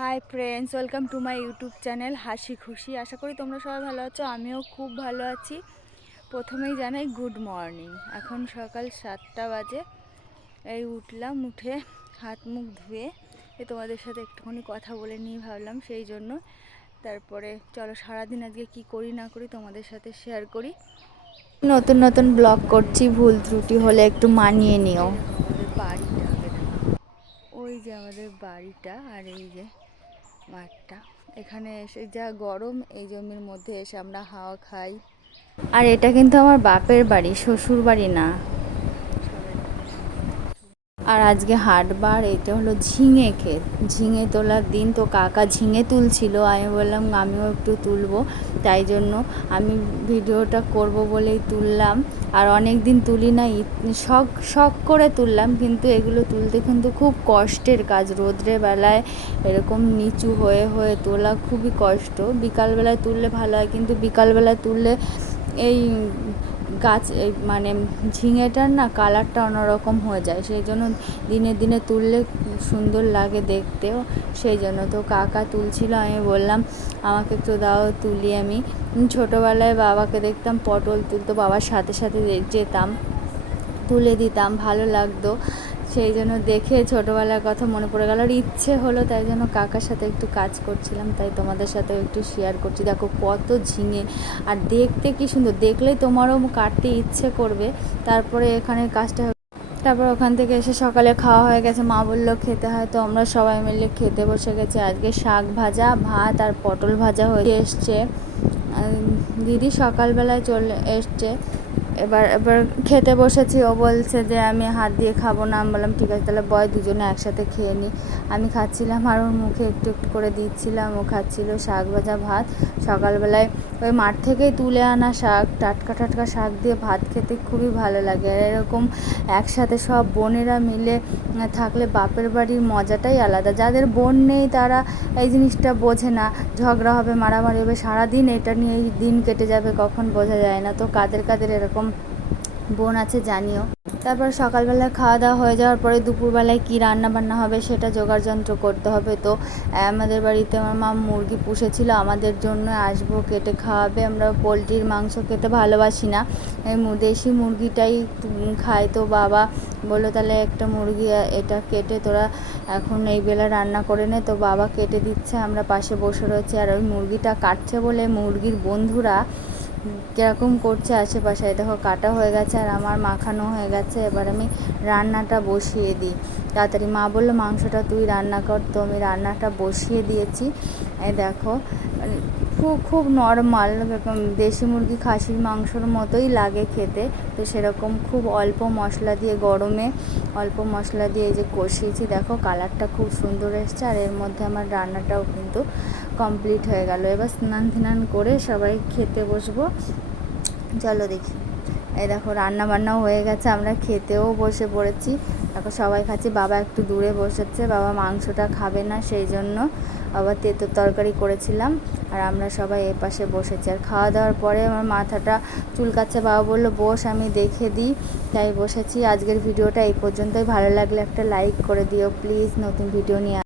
Hi friends, welcome to my YouTube channel হাসি খুশি। আশা করি তোমরা সবাই ভালো আছো, আমিও খুব ভালো আছি। প্রথমেই জানাই গুড মর্নিং। এখন সকাল 7টা বাজে। এই উঠলাম, উঠে হাত মুখ ধুয়ে তোমাদের সাথে একটুখানি কথা বলে নিয়ে ভাবলাম, সেই জন্য। তারপরে চলো সারাদিন আজকে কি করি না করি তোমাদের সাথে শেয়ার করি। নতুন নতুন ব্লগ করছি, ভুল ত্রুটি হলে একটু মানিয়ে নিও। আমাদের বাড়িটা ওই যে আমাদের বাড়িটা, আর এই যে মাঠটা। এখানে এসে যা গরম, এই জমির মধ্যে এসে আমরা হাওয়া খাই। আর এটা কিন্তু আমার বাপের বাড়ি, শ্বশুর বাড়ি না। আর আজকে হাটবার, এটা হলো ঝিঙে ক্ষেত, ঝিঙে তোলার দিন। তো কাকা ঝিঙে তুলছিল, আমি বললাম আমিও একটু তুলবো, তাই জন্য আমি ভিডিওটা করব বলেই তুললাম। আর অনেক দিন তুলি না, শখ করে তুললাম, কিন্তু এগুলো তুলতে কিন্তু খুব কষ্টের কাজ। রোদ্রে বেলায় এরকম নিচু হয়ে হয়ে তোলা খুবই কষ্ট। বিকালবেলায় তুললে ভালো হয়, কিন্তু বিকালবেলায় তুললে এই গাছ মানে ঝিঙেটার না কালারটা অন্যরকম হয়ে যায়, সেই জন্য দিনে দিনে তুললে সুন্দর লাগে দেখতেও। সেই জন্য তো কাকা তুলছিল, আমি বললাম আমাকে একটু দাও, তুলি। আমি ছোটোবেলায় বাবাকে দেখতাম পটল তুলতো, বাবার সাথে সাথে যেতাম, তুলে দিতাম, ভালো লাগতো। সেই জন্য দেখে ছোটোবেলার কথা মনে পড়ে গেল, আর ইচ্ছে হলো, তাই জন্য কাকার সাথে একটু কাজ করছিলাম, তাই তোমাদের সাথে একটু শেয়ার করছি। দেখো কত ঝিঙে, আর দেখতে কি সুন্দর, দেখলেই তোমারও কাটতে ইচ্ছে করবে। তারপরে এখানে কাজটা, তারপর ওখান থেকে এসে সকালে খাওয়া হয়ে গেছে, মা বললো খেতে হয়, তো আমরা সবাই মিলে খেতে বসে গেছি। আজকে শাক ভাজা, ভাত আর পটল ভাজা হয়ে এসছে। দিদি সকালবেলায় চলে এসছে, এবার খেতে বসেছি। ও বলছে যে আমি হাত দিয়ে খাবো না। আমি বললাম ঠিক আছে, তাহলে বয় দুজনে একসাথে খেয়ে নিই। আমি খাচ্ছিলাম আর ওর মুখে একটু একটু করে দিচ্ছিলাম, ও খাচ্ছিল শাক ভাজা ভাত। সকালবেলায় ওই মাঠ থেকেই তুলে আনা শাক, টাটকা টাটকা শাক দিয়ে ভাত খেতে খুবই ভালো লাগে। আর এরকম একসাথে সব বোনেরা মিলে থাকলে বাপের বাড়ির মজাটাই আলাদা। যাদের বোন নেই তারা এই জিনিসটা বোঝে না, ঝগড়া হবে, মারামারি হবে, সারাদিন এটা নিয়েই দিন কেটে যাবে, কখন বোঝা যায় না। তো কাদের কাদের এরকম বোন আছে জানিও। তারপর সকালবেলা খাওয়া দাওয়া হয়ে যাওয়ার পরে দুপুরবেলায় কী রান্না বান্না হবে সেটা জোগাড় যন্ত্র করতে হবে। তো আমাদের বাড়িতে আমার মা মুরগি পুষেছিল, আমাদের জন্য আসবো, কেটে খাওয়াবে। আমরা পোলট্রির মাংস খেতে ভালোবাসি না, দেশি মুরগিটাই খাই। তো বাবা বললো তাহলে একটা মুরগি এটা কেটে তোরা এখন এই বেলা রান্না করে নে। তো বাবা কেটে দিচ্ছে, আমরা পাশে বসে রয়েছি। আর ওই মুরগিটা কাটছে বলে মুরগির বন্ধুরা কীরকম করছে আশেপাশে। দেখো কাটা হয়ে গেছে আর আমার মাখানো হয়ে গেছে। এবার আমি রান্নাটা বসিয়ে দিই তাড়াতাড়ি। মা বললো মাংসটা তুই রান্না কর, তো আমি রান্নাটা বসিয়ে দিয়েছি। এই দেখো খুব নরমাল, দেশি মুরগি খাসির মাংসর মতোই লাগে খেতে। তো সেরকম খুব অল্প মশলা দিয়ে, গরমে অল্প মশলা দিয়ে এই যে কষিয়েছি। দেখো কালারটা খুব সুন্দর এসছে। আর এর মধ্যে আমার রান্নাটাও কিন্তু কমপ্লিট হয়ে গেল। এবার স্নান করে সবাই খেতে বসবো, চলো দেখি। এই দেখো রান্না বান্নাও হয়ে গেছে, আমরা খেতেও বসে পড়েছি। দেখো সবাই খাচ্ছি, বাবা একটু দূরে বসেছে, বাবা মাংসটা খাবে না, সেই জন্য বাবা তেঁতুর তরকারি করেছিলাম। আর আমরা সবাই এ পাশে বসেছি। আর খাওয়া দাওয়ার পরে আমার মাথাটা চুলকাচ্ছে, বাবা বললো বস, আমি দেখে দিই, তাই বসেছি। আজকের ভিডিওটা এই পর্যন্তই। ভালো লাগলে একটা লাইক করে দিও প্লিজ। নতুন ভিডিও নিয়ে